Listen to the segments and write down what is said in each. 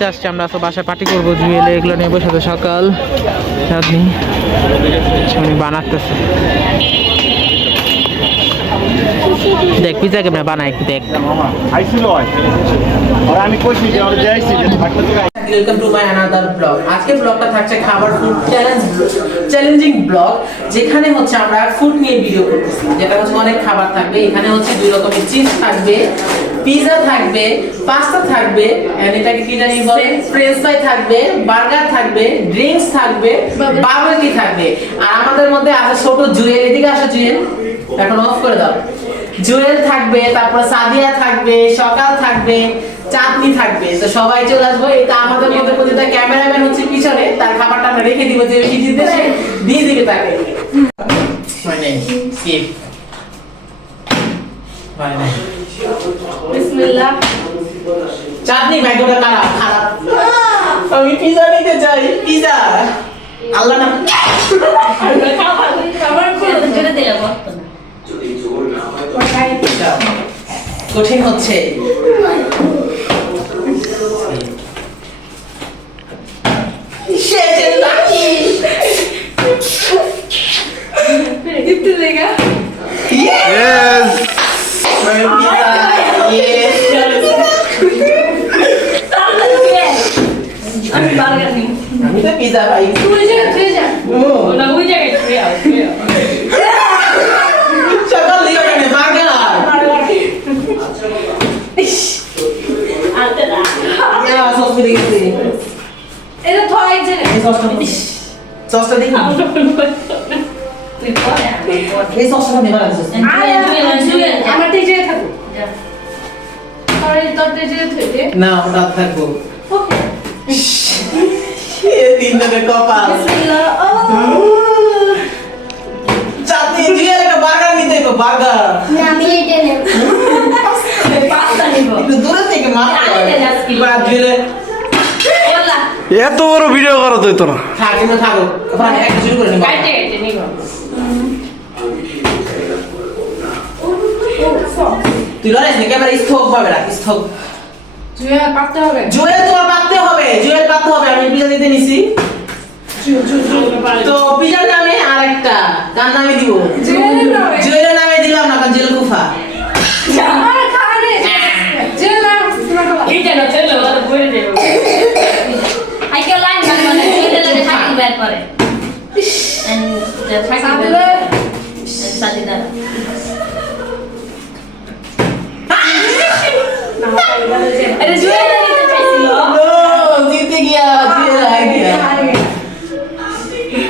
পার্টিতে আসছি আমরা, তো বাসায় পার্টি করবো, জুয়েলে এগুলো নিয়ে বসে তো সকাল চাঁদনি উনি বানাতেছে। দেখ পিজা কেমন বানাই একটু দেখ। Welcome to my another blog. আজকের ব্লগটা থাকছে খাবার ফুড চ্যালেঞ্জিং ব্লগ, যেখানে হচ্ছে আমরা ফুড নিয়ে ভিডিও করতেছি। যেটা হচ্ছে অনেক খাবার থাকবে, এখানে হচ্ছে দুই রকমের চিপস থাকবে, পিজা থাকবে, পাস্তা থাকবে, এন্ড এটাকে কি জানি বলে, ফ্রেঞ্চ ফ্রাই থাকবে, বার্গার থাকবে, ড্রিঙ্কস থাকবে, বারবিকি থাকবে। আর আমাদের মধ্যে আছে ছোট জুয়েল, এদিকে আসো জুয়েল, এখন অফ করে দাও। জুয়েল থাকবে, তারপর সাদিয়া থাকবে, সকাল থাকবে, চাঁদনি থাকবে। তো সবাই চলে আসবো। এটা আমাদের মধ্যে প্রতিটা ক্যামেরাম্যান হচ্ছে পিছনে, তার খাবারটা আমরা রেখে দিব, যে বেশি জিতে সে দিয়ে দিবে তাকে। মানে স্কিপ মানে বিসমিল্লাহ। চাঁদনি ভাগ্যটা খারাপ খারাপ। আমি পিজা নিতে চাই, পিজা। আল্লাহ না খাবার জোরে দিলে বলতো না। কঠিন হচ্ছে। कितने लेगा? Yes. Yes. আমি বার্গার নিই। আমি তো পিজা ভাই। তুই জায়গা তুই যা। না ওই জায়গায় তুই আও তুই আও। সকাল লিও কেন বার্গার? আতে না। ইয়া সস দিয়ে দিছি। এটা তো এক জায়গায়। এই সসটা দেখি। তুই পরে এই সসটা দিবা লাগছে। আমার টেজে থাকো। যা। আরে তোর টেজে থেকে। না ওটা থাকবো। ওকে। এই দিনের কপাল। বিসমিল্লাহ। চাঁদনি দিয়ে একটা বার্গার নিতে হবে, বার্গার। না আমি এটা নেব। পাস্তা নিব। একটু দূরে থেকে মারতে হবে। বা জুয়েলে ওলা। এত বড় ভিডিও করো তুই তোরা। থাক কিন্তু থাকো। ওখানে একটা শুরু করে নিব। কাটে কাটে নিব। তুই লড়াইস না, ক্যামেরা স্থক পাবে না, স্থক। জুয়া পাততে হবে। জুয়েল তোমার পাততে হবে, জুয়েল পাততে হবে। আমি পিজা দিতে নিছি। তো পিজার নামে আরেকটা কার নামে দিব? জুয়েলের নামে? জুয়েলের নামে দিলাম না, কারণ জুয়েল কুফা। আরে খানে। জেলা তোমার খাবার। এইটা না চলে ওরা বইরে দেব আই কে লাইন মানে জুয়েলের লাগে থাকি বের করে। এন্ড দ্য থাকি সাবলে সাদিদা আরে জুয়েলের নিতে চাইছিল। নো, জিতে গিয়া, জুয়েল হার গিয়া।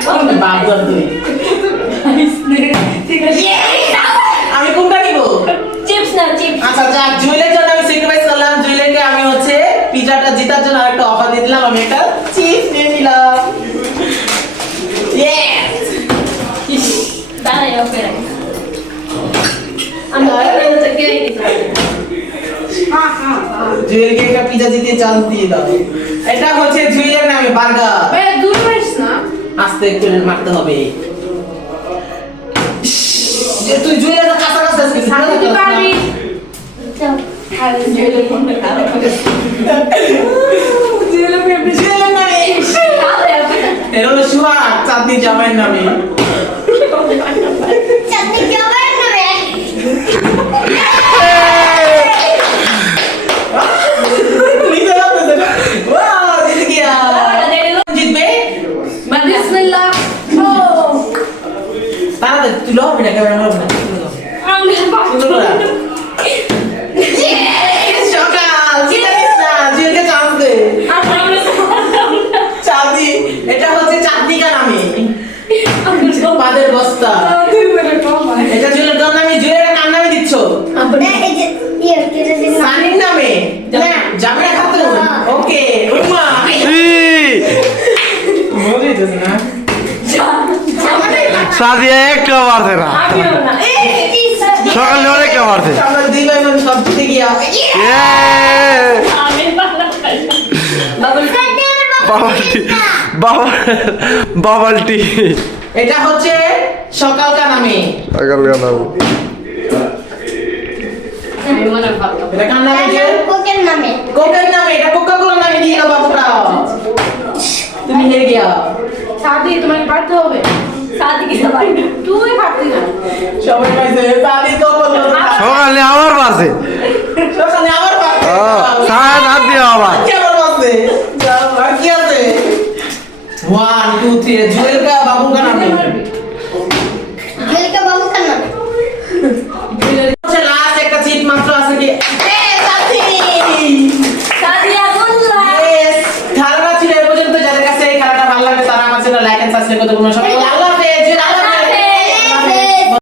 কোনটা বাদ দাও তুই? ঠিক আছে। আমি কোনটা নিব? চিপস না চিপস আচ্ছা যাক, জুয়েলের জন্য আমি স্যাক্রিফাইস করলাম। জুয়েলকে আমি হচ্ছে পিজাটা জেতার জন্য আরেকটা অফার দিয়ে দিলাম। আমি একটা চিপস নিয়ে নিলাম। ইয়েস। দাঁড়াই ওকে আমি ওখানে থেকে জুয়েলকে একটা পিজা দিতে চান্স দিয়ে দাও। এটা হচ্ছে জুয়েলের নামে বার্গার। বে দূর হইস না। আস্তে করে মারতে হবে। যে তুই জুয়েলের কাছাকাছি আসছিস, সামনে তুই পারবি। আরে জুয়েলের ফোনটা খারাপ করে। জুয়েলের ফেভারিট। জুয়েলের নামে এর হলো সুহাগ, চাঁদনি জামাইয়ের নামে। চাঁদনি জবার নামে। নিতে পারতেছে না। ওয়াও, জিতে গিয়া। জিতবে? বিসমিল্লাহ। ও তাড়াতাড়ি, তুই লড়বি না, ক্যামেরা লড়বি না। আমি সুন্দর করে। সকাল, জিতে গেছিস না, জুয়েলকে চান্স দে। চাঁদনি, এটা হচ্ছে চাঁদনিকা নামে। পাদের বস্তা। এটা জুয়েলের কার নামে? জুয়েলের কার নামে দিচ্ছ? সানির নামে? জামিলা খাতুন। ওকে, রুমা। মজা হইতেছে না? সাদিয়া একটা মারছে না, সকালে অনেকটা মারছে। আমরা দুই ভাই বোন সব জিতে গিয়া। আমি বাংলা বাবালটি বাবালটি এটা হচ্ছে সকালকা নামে। আগার গান আমি মনে ভাবতাম এটা কার নামে? কোকের নামে। এটা কোকা কোলা নামে দিয়ে দাও বাবু। সাদি তোমাকে পারতে হবে शादी की सवाल তুই পারতি না সবাই পাইছে দাদি তো বললো সকালে আমার পারছে সকালে আবার পাচ্ছে সাড়ে হাত দিয়ে আবার কি আবার পাচ্ছে আর কি আছে 1 2 3 জুয়েল কা বাবু কা নাম তুই পারবি।